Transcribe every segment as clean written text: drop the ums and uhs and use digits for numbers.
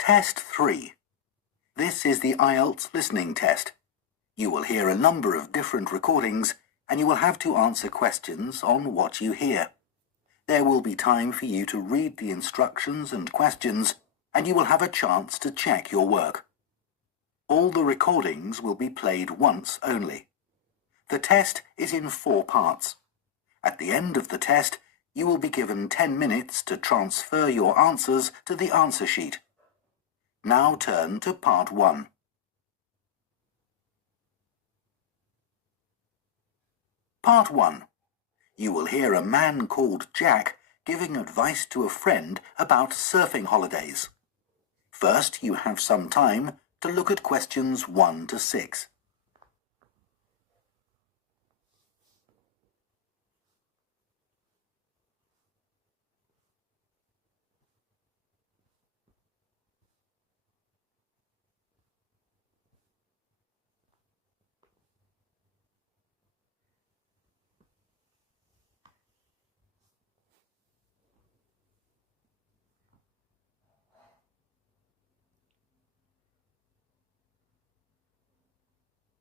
Test-3. This is the IELTS listening test. You will hear a number of different recordings and you will have to answer questions on what you hear. There will be time for you to read the instructions and questions and you will have a chance to check your work. All the recordings will be played once only. The test is in 4 parts. At the end of the test, you will be given 10 minutes to transfer your answers to the answer sheet. Now turn to part 1. Part 1. You will hear a man called Jack giving advice to a friend about surfing holidays. First, you have some time to look at questions 1 to 6.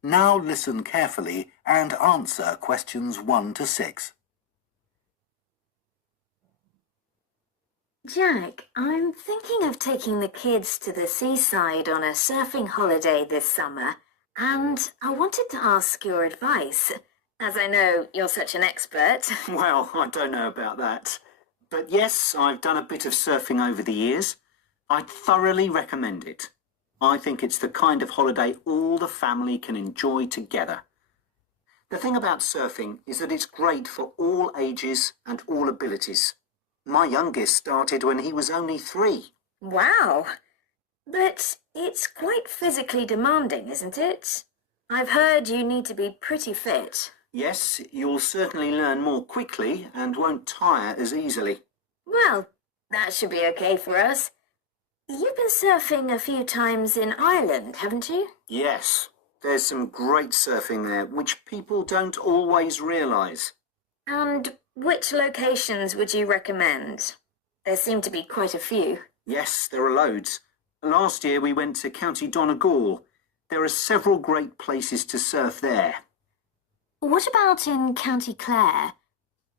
Now listen carefully and answer questions 1 to 6. Jack, I'm thinking of taking the kids to the seaside on a surfing holiday this summer, and I wanted to ask your advice, as I know you're such an expert. Well, I don't know about that. But yes, I've done a bit of surfing over the years. I'd thoroughly recommend it. I think it's the kind of holiday all the family can enjoy together. The thing about surfing is that it's great for all ages and all abilities. My youngest started when he was only 3. Wow! But it's quite physically demanding, isn't it? I've heard you need to be pretty fit. Yes, you'll certainly learn more quickly and won't tire as easily. Well, that should be okay for us. You've been surfing a few times in Ireland, haven't you? Yes, there's some great surfing there, which people don't always realise. And which locations would you recommend? There seem to be quite a few. Yes, there are loads. Last year we went to County Donegal. There are several great places to surf there. What about in County Clare?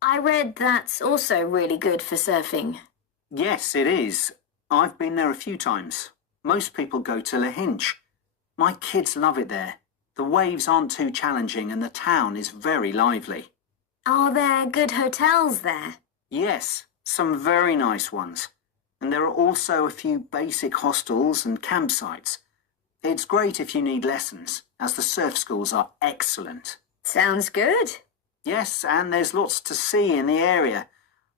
I read that's also really good for surfing. Yes, it is. I've been there a few times. Most people go to Lahinch. My kids love it there. The waves aren't too challenging and the town is very lively. Are there good hotels there? Yes, some very nice ones. And there are also a few basic hostels and campsites. It's great if you need lessons, as the surf schools are excellent. Sounds good. Yes, and there's lots to see in the area,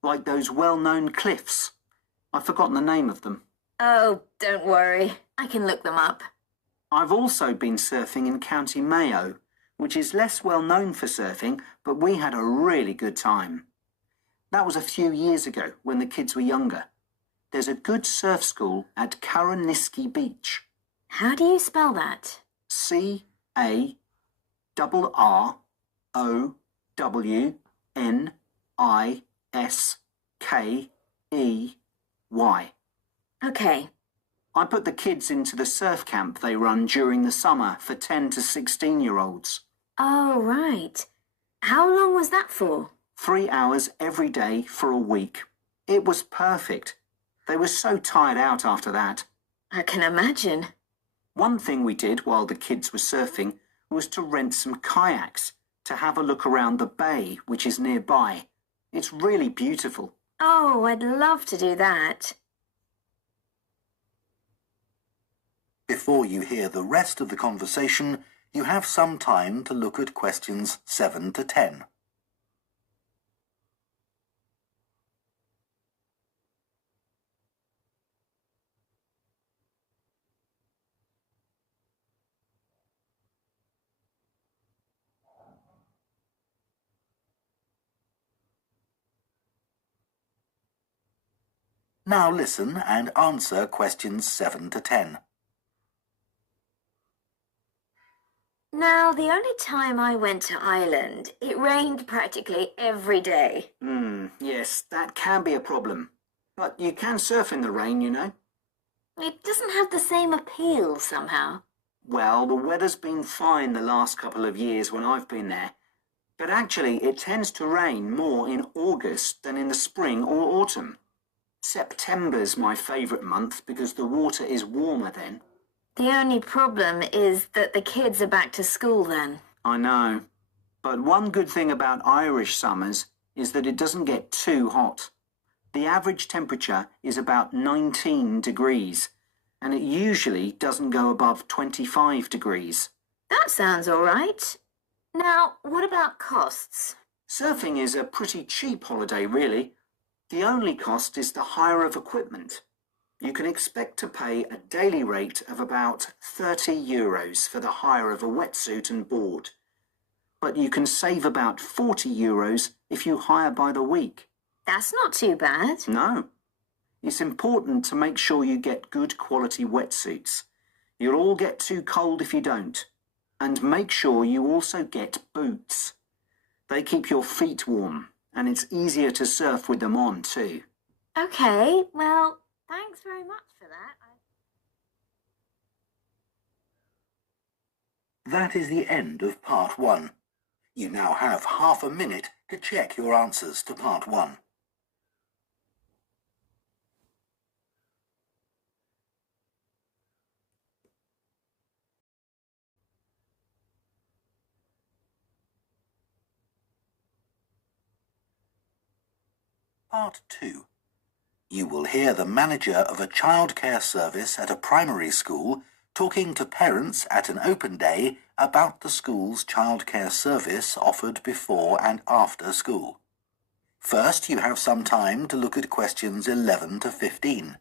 like those well-known cliffs. I've forgotten the name of them. Oh, don't worry. I can look them up. I've also been surfing in County Mayo, which is less well known for surfing, but we had a really good time. That was a few years ago when the kids were younger. There's a good surf school at Carraniskey Beach. How do you spell that? Carrowniskey. Okay. I put the kids into the surf camp they run during the summer for 10 to 16-year-olds. Oh, right. How long was that for? 3 hours every day for a week. It was perfect. They were so tired out after that. I can imagine. One thing we did while the kids were surfing was to rent some kayaks to have a look around the bay, which is nearby. It's really beautiful. Oh, I'd love to do that. Before you hear the rest of the conversation, you have some time to look at questions 7 to 10. Now listen and answer questions 7 to 10. Now, the only time I went to Ireland, it rained practically every day. Yes, that can be a problem. But you can surf in the rain, you know. It doesn't have the same appeal somehow. Well, the weather's been fine the last couple of years when I've been there, but actually it tends to rain more in August than in the spring or autumn. September's my favourite month because the water is warmer then. The only problem is that the kids are back to school then. I know, but one good thing about Irish summers is that it doesn't get too hot. The average temperature is about 19 degrees, and it usually doesn't go above 25 degrees. That sounds all right. Now, what about costs? Surfing is a pretty cheap holiday, really. The only cost is the hire of equipment. You can expect to pay a daily rate of about €30 for the hire of a wetsuit and board. But you can save about €40 if you hire by the week. That's not too bad. No. It's important to make sure you get good quality wetsuits. You'll all get too cold if you don't. And make sure you also get boots. They keep your feet warm, and it's easier to surf with them on too. Okay, well, thanks very much for that. That is the end of part 1. You now have half a minute to check your answers to part 1. Part 2. You will hear the manager of a childcare service at a primary school talking to parents at an open day about the school's childcare service offered before and after school. First, you have some time to look at questions 11 to 15.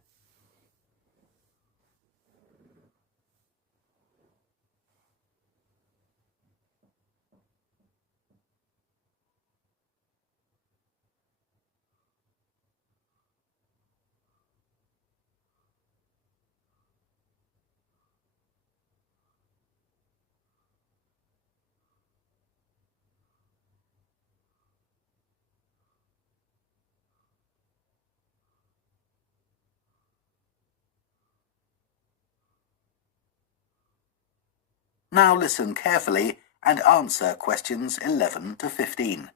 Now listen carefully and answer questions 11 to 15.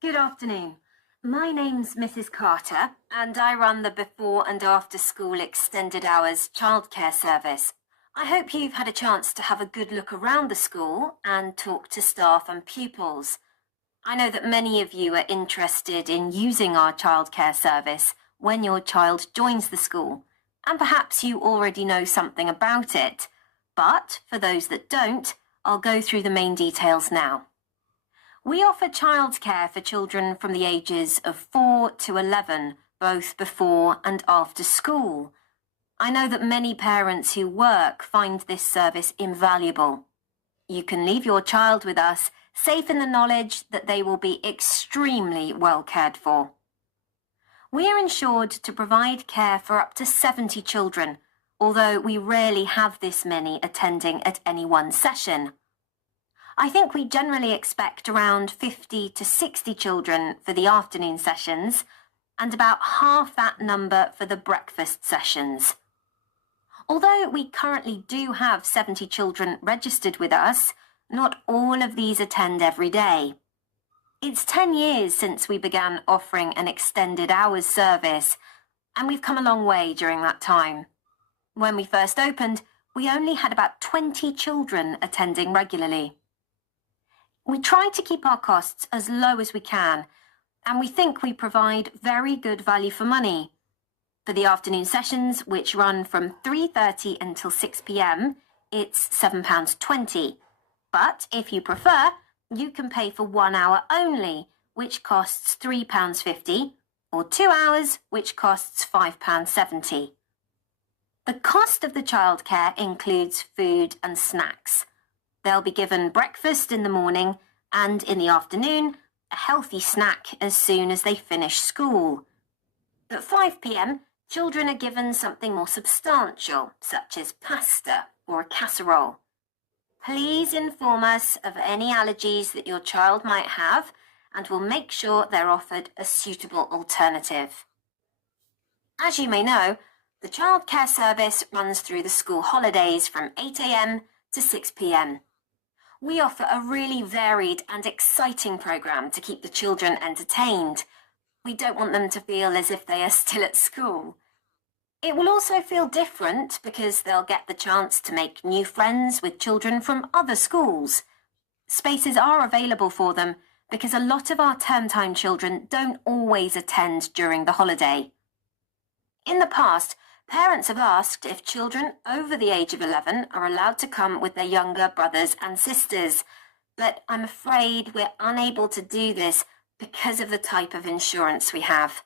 Good afternoon. My name's Mrs. Carter, and I run the before and after school extended hours childcare service. I hope you've had a chance to have a good look around the school and talk to staff and pupils. I know that many of you are interested in using our childcare service when your child joins the school, and perhaps you already know something about it. But for those that don't, I'll go through the main details now. We offer childcare for children from the ages of 4 to 11, both before and after school. I know that many parents who work find this service invaluable. You can leave your child with us, safe in the knowledge that they will be extremely well cared for. We are insured to provide care for up to 70 children, although we rarely have this many attending at any one session. I think we generally expect around 50 to 60 children for the afternoon sessions, and about half that number for the breakfast sessions. Although we currently do have 70 children registered with us, not all of these attend every day. It's 10 years since we began offering an extended hours service, and we've come a long way during that time. When we first opened, we only had about 20 children attending regularly. We try to keep our costs as low as we can, and we think we provide very good value for money. For the afternoon sessions, which run from 3:30 until 6 p.m, it's £7.20. But if you prefer, you can pay for 1 hour only, which costs £3.50, or 2 hours, which costs £5.70. The cost of the childcare includes food and snacks. They'll be given breakfast in the morning and in the afternoon, a healthy snack as soon as they finish school. At 5 p.m, children are given something more substantial, such as pasta or a casserole. Please inform us of any allergies that your child might have, and we'll make sure they're offered a suitable alternative. As you may know, the childcare service runs through the school holidays from 8 a.m. to 6 p.m. We offer a really varied and exciting programme to keep the children entertained. We don't want them to feel as if they are still at school. It will also feel different because they'll get the chance to make new friends with children from other schools. Spaces are available for them because a lot of our term time children don't always attend during the holiday. In the past, parents have asked if children over the age of 11 are allowed to come with their younger brothers and sisters, but I'm afraid we're unable to do this because of the type of insurance we have.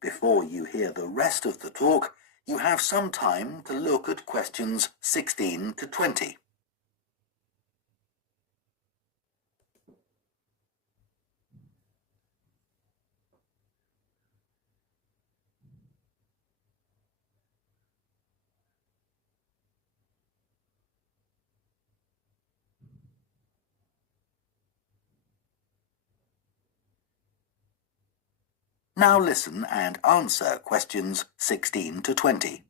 Before you hear the rest of the talk, you have some time to look at questions 16 to 20. Now listen and answer questions 16 to 20.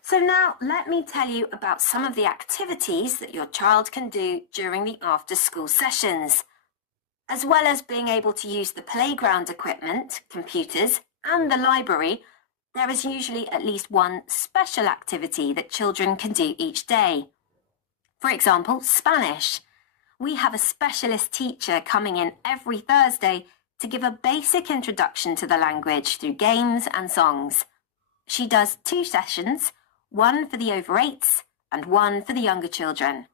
So now let me tell you about some of the activities that your child can do during the after-school sessions. As well as being able to use the playground equipment, computers, and the library, there is usually at least one special activity that children can do each day. For example, Spanish. We have a specialist teacher coming in every Thursday to give a basic introduction to the language through games and songs. She does 2 sessions, one for the over 8s and one for the younger children.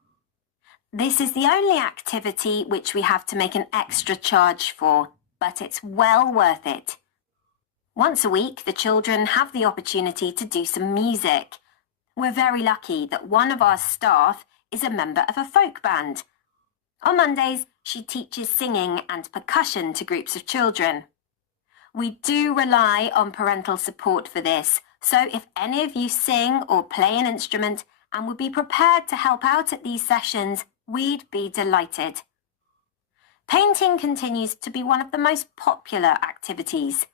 This is the only activity which we have to make an extra charge for, but it's well worth it. Once a week, the children have the opportunity to do some music. We're very lucky that one of our staff is a member of a folk band. On Mondays, she teaches singing and percussion to groups of children. We do rely on parental support for this, so if any of you sing or play an instrument and would be prepared to help out at these sessions, we'd be delighted. Painting continues to be one of the most popular activities.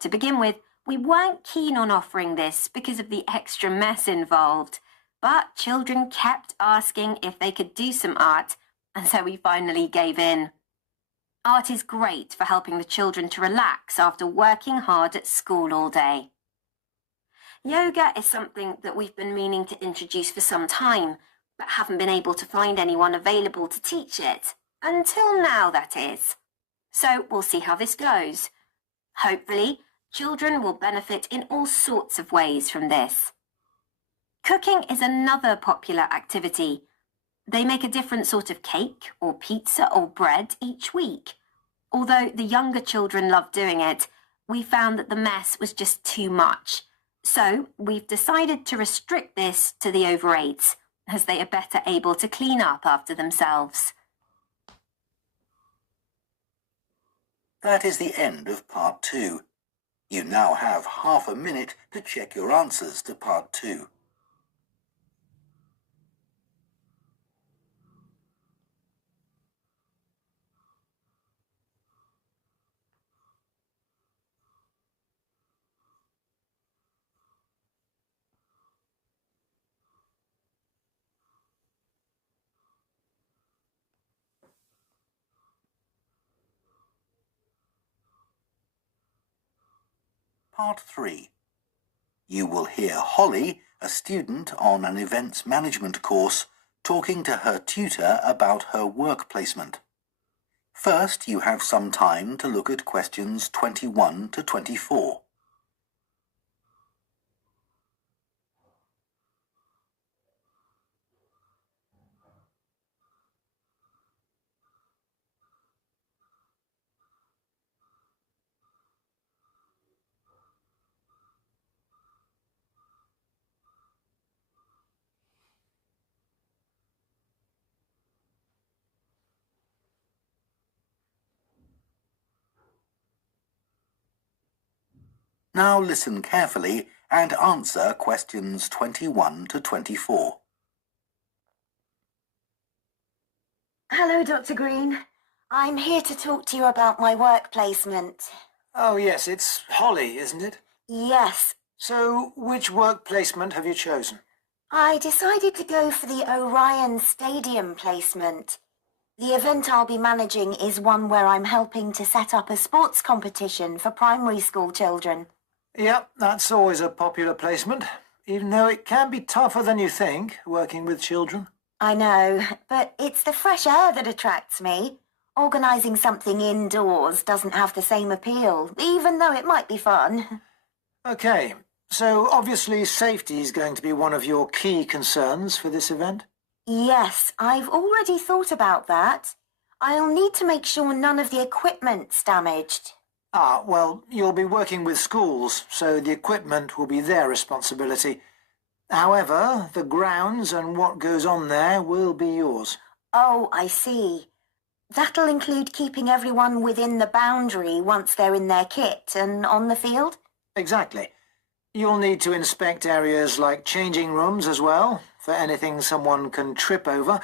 To begin with, we weren't keen on offering this because of the extra mess involved, but children kept asking if they could do some art, and so we finally gave in. Art is great for helping the children to relax after working hard at school all day. Yoga is something that we've been meaning to introduce for some time, but haven't been able to find anyone available to teach it. Until now, that is. So we'll see how this goes. Hopefully, children will benefit in all sorts of ways from this. Cooking is another popular activity. They make a different sort of cake or pizza or bread each week. Although the younger children love doing it, we found that the mess was just too much. So we've decided to restrict this to the over 8s, as they are better able to clean up after themselves. That is the end of part 2. You now have half a minute to check your answers to part 2. Part 3. You will hear Holly, a student on an events management course, talking to her tutor about her work placement. First, you have some time to look at questions 21 to 24. Now listen carefully and answer questions 21 to 24. Hello, Dr. Green. I'm here to talk to you about my work placement. Oh, yes, it's Holly, isn't it? Yes, So, which work placement have you chosen? I decided to go for the Orion Stadium placement. The event I'll be managing is one where I'm helping to set up a sports competition for primary school children. Yep, that's always a popular placement, even though it can be tougher than you think, working with children. I know, but it's the fresh air that attracts me. Organising something indoors doesn't have the same appeal, even though it might be fun. Okay, so obviously safety is going to be one of your key concerns for this event? Yes, I've already thought about that. I'll need to make sure none of the equipment's damaged. Ah, well, you'll be working with schools, so the equipment will be their responsibility. However, the grounds and what goes on there will be yours. Oh, I see. That'll include keeping everyone within the boundary once they're in their kit and on the field? Exactly. You'll need to inspect areas like changing rooms as well, for anything someone can trip over,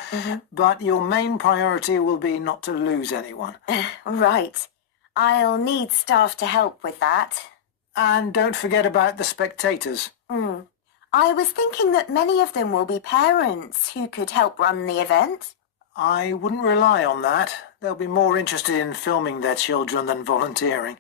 but your main priority will be not to lose anyone. Right. I'll need staff to help with that. And don't forget about the spectators. I was thinking that many of them will be parents who could help run the event. I wouldn't rely on that. They'll be more interested in filming their children than volunteering.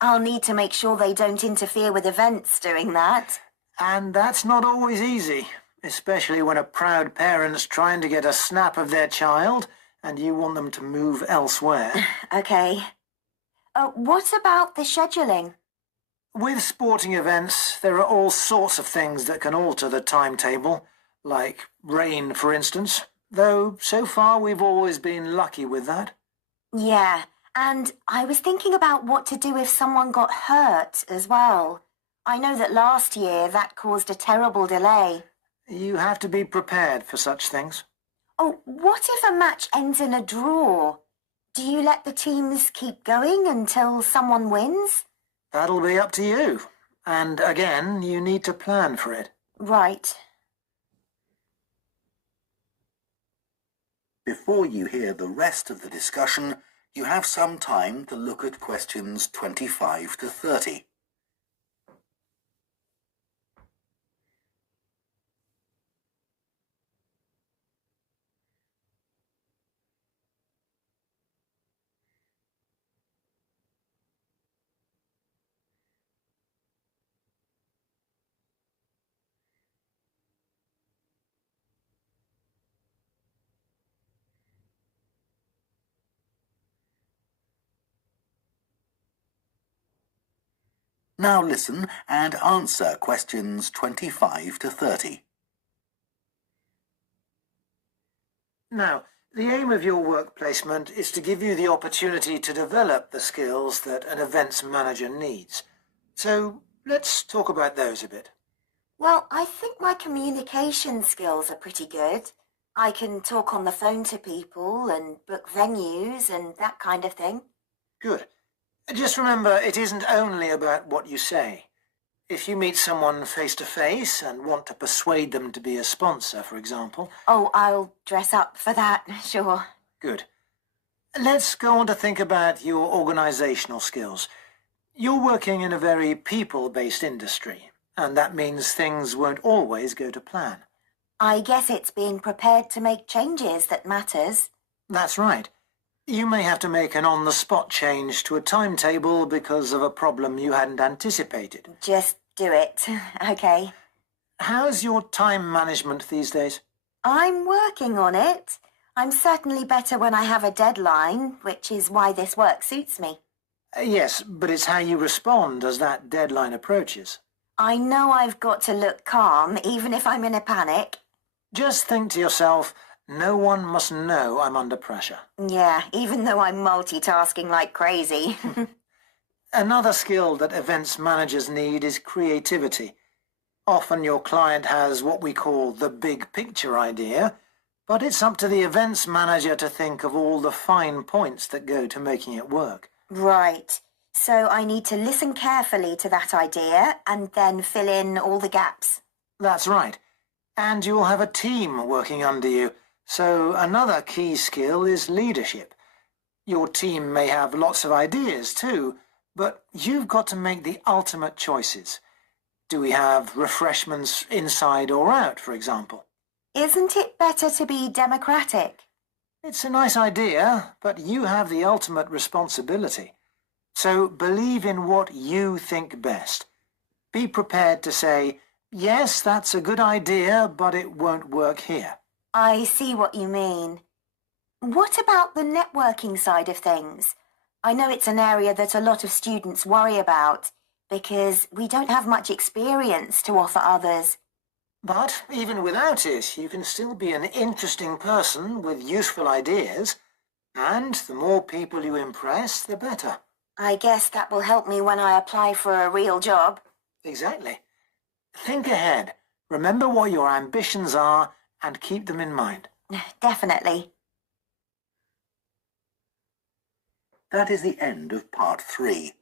I'll need to make sure they don't interfere with events doing that. And that's not always easy, especially when a proud parent's trying to get a snap of their child and you want them to move elsewhere. Okay. What about the scheduling? With sporting events, there are all sorts of things that can alter the timetable, like rain, for instance, though so far we've always been lucky with that. Yeah, and I was thinking about what to do if someone got hurt as well. I know that last year that caused a terrible delay. You have to be prepared for such things. Oh, what if a match ends in a draw? Do you let the teams keep going until someone wins? That'll be up to you. And again, you need to plan for it. Right. Before you hear the rest of the discussion, you have some time to look at questions 25 to 30. Now listen and answer questions 25 to 30. Now, the aim of your work placement is to give you the opportunity to develop the skills that an events manager needs. So, let's talk about those a bit. Well, I think my communication skills are pretty good. I can talk on the phone to people and book venues and that kind of thing. Good. Just remember, it isn't only about what you say. If you meet someone face-to-face and want to persuade them to be a sponsor, for example... Oh, I'll dress up for that, sure. Good. Let's go on to think about your organisational skills. You're working in a very people-based industry, and that means things won't always go to plan. I guess it's being prepared to make changes that matters. That's right. You may have to make an on-the-spot change to a timetable because of a problem you hadn't anticipated. Just do it, okay. How's your time management these days? I'm working on it. I'm certainly better when I have a deadline, which is why this work suits me. Yes, but it's how you respond as that deadline approaches. I know I've got to look calm, even if I'm in a panic. Just think to yourself, no one must know I'm under pressure. Yeah, even though I'm multitasking like crazy. Another skill that events managers need is creativity. Often your client has what we call the big picture idea, but it's up to the events manager to think of all the fine points that go to making it work. Right. So I need to listen carefully to that idea and then fill in all the gaps. That's right. And you'll have a team working under you. So another key skill is leadership. Your team may have lots of ideas too, but you've got to make the ultimate choices. Do we have refreshments inside or out, for example? Isn't it better to be democratic? It's a nice idea, but you have the ultimate responsibility. So believe in what you think best. Be prepared to say, yes, that's a good idea, but it won't work here. I see what you mean. What about the networking side of things? I know it's an area that a lot of students worry about because we don't have much experience to offer others. But even without it, you can still be an interesting person with useful ideas, and the more people you impress, the better. I guess that will help me when I apply for a real job. Exactly. Think ahead. Remember what your ambitions are and keep them in mind. Definitely. That is the end of part 3.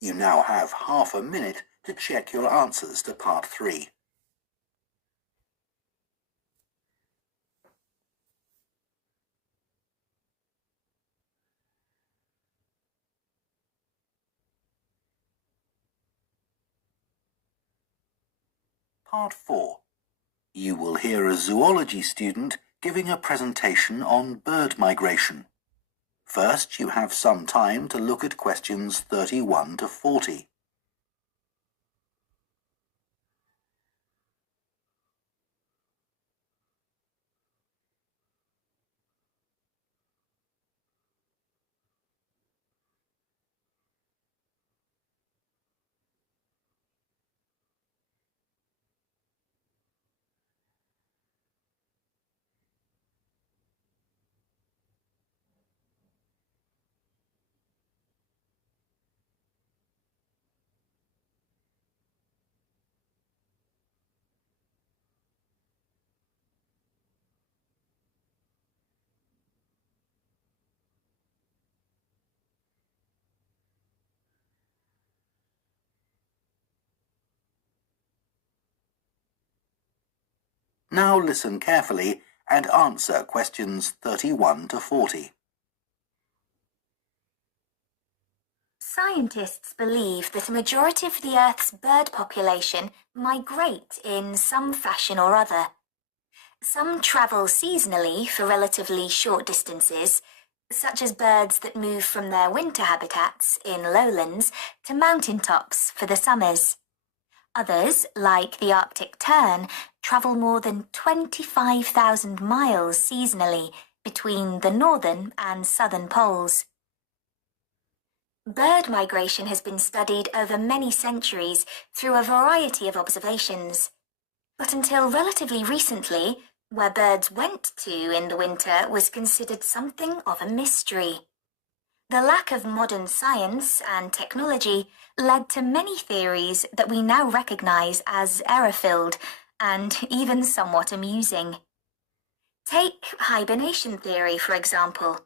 You now have half a minute to check your answers to part 3. Part 4. You will hear a zoology student giving a presentation on bird migration. First, you have some time to look at questions 31 to 40. Now listen carefully and answer questions 31 to 40. Scientists believe that a majority of the Earth's bird population migrate in some fashion or other. Some travel seasonally for relatively short distances, such as birds that move from their winter habitats in lowlands to mountaintops for the summers. Others, like the Arctic tern, travel more than 25,000 miles seasonally between the northern and southern poles. Bird migration has been studied over many centuries through a variety of observations. But until relatively recently, where birds went to in the winter was considered something of a mystery. The lack of modern science and technology led to many theories that we now recognize as error-filled and even somewhat amusing. Take hibernation theory, for example.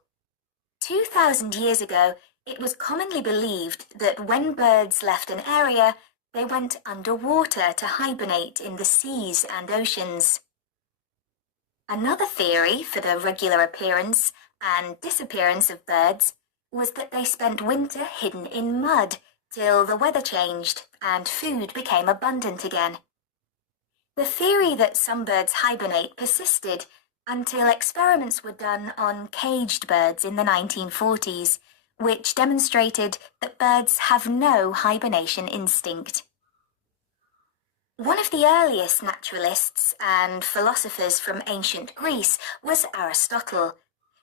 2,000 years ago, it was commonly believed that when birds left an area, they went underwater to hibernate in the seas and oceans. Another theory for the regular appearance and disappearance of birds was that they spent winter hidden in mud till the weather changed and food became abundant again. The theory that some birds hibernate persisted until experiments were done on caged birds in the 1940s, which demonstrated that birds have no hibernation instinct. One of the earliest naturalists and philosophers from ancient Greece was Aristotle,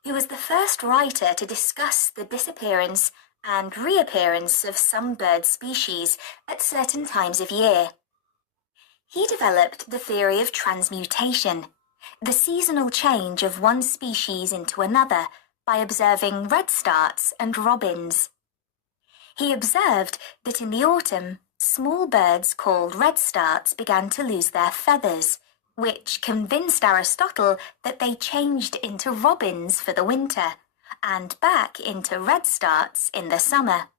who was the first writer to discuss the disappearance and reappearance of some bird species at certain times of year. He developed the theory of transmutation, the seasonal change of one species into another by observing redstarts and robins. He observed that in the autumn, small birds called redstarts began to lose their feathers, which convinced Aristotle that they changed into robins for the winter and back into redstarts in the summer.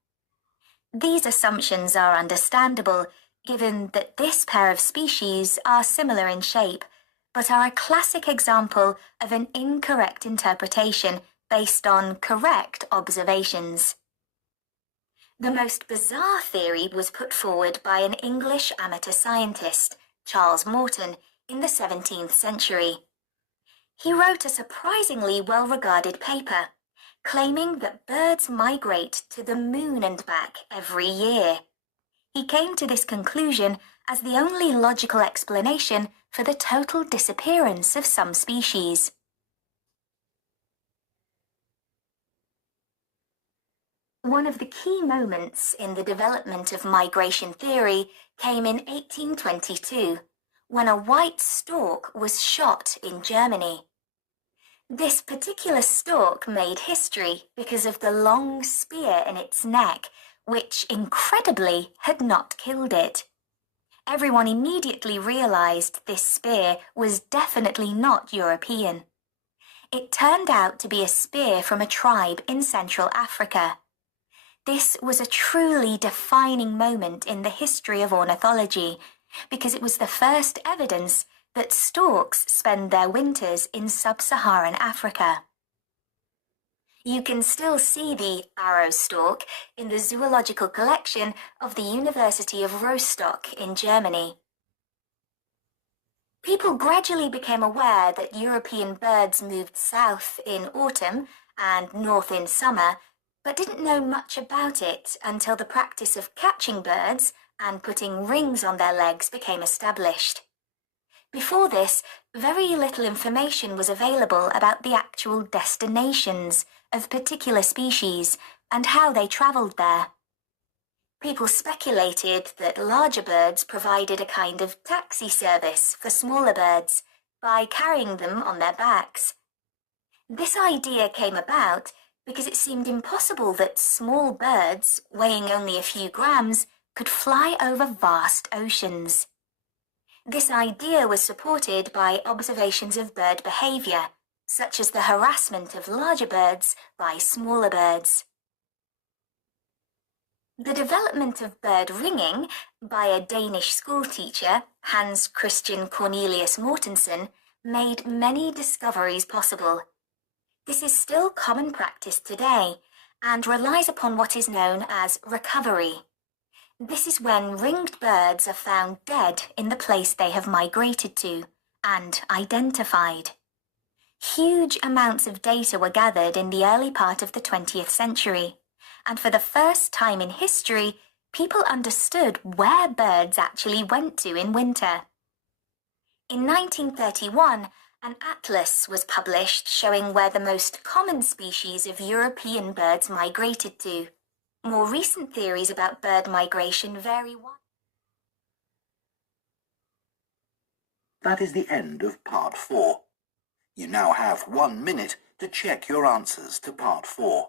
These assumptions are understandable, given that this pair of species are similar in shape, but are a classic example of an incorrect interpretation based on correct observations. The most bizarre theory was put forward by an English amateur scientist, Charles Morton, in the 17th century. He wrote a surprisingly well-regarded paper, claiming that birds migrate to the moon and back every year. He came to this conclusion as the only logical explanation for the total disappearance of some species. One of the key moments in the development of migration theory came in 1822, when a white stork was shot in Germany. This particular stork made history because of the long spear in its neck, which incredibly had not killed it. Everyone immediately realized this spear was definitely not European. It turned out to be a spear from a tribe in Central Africa. This was a truly defining moment in the history of ornithology, because it was the first evidence that storks spend their winters in sub-Saharan Africa. You can still see the arrow stork in the zoological collection of the University of Rostock in Germany. People gradually became aware that European birds moved south in autumn and north in summer, but didn't know much about it until the practice of catching birds and putting rings on their legs became established. Before this, very little information was available about the actual destinations of particular species and how they travelled there. People speculated that larger birds provided a kind of taxi service for smaller birds by carrying them on their backs. This idea came about because it seemed impossible that small birds, weighing only a few grams, could fly over vast oceans. This idea was supported by observations of bird behaviour, such as the harassment of larger birds by smaller birds. The development of bird ringing by a Danish schoolteacher, Hans Christian Cornelius Mortensen, made many discoveries possible. This is still common practice today and relies upon what is known as recovery. This is when ringed birds are found dead in the place they have migrated to and identified. Huge amounts of data were gathered in the early part of the 20th century, and for the first time in history, people understood where birds actually went to in winter. In 1931, an atlas was published showing where the most common species of European birds migrated to. More recent theories about bird migration vary widely. That is the end of part 4. You now have 1 minute to check your answers to part 4.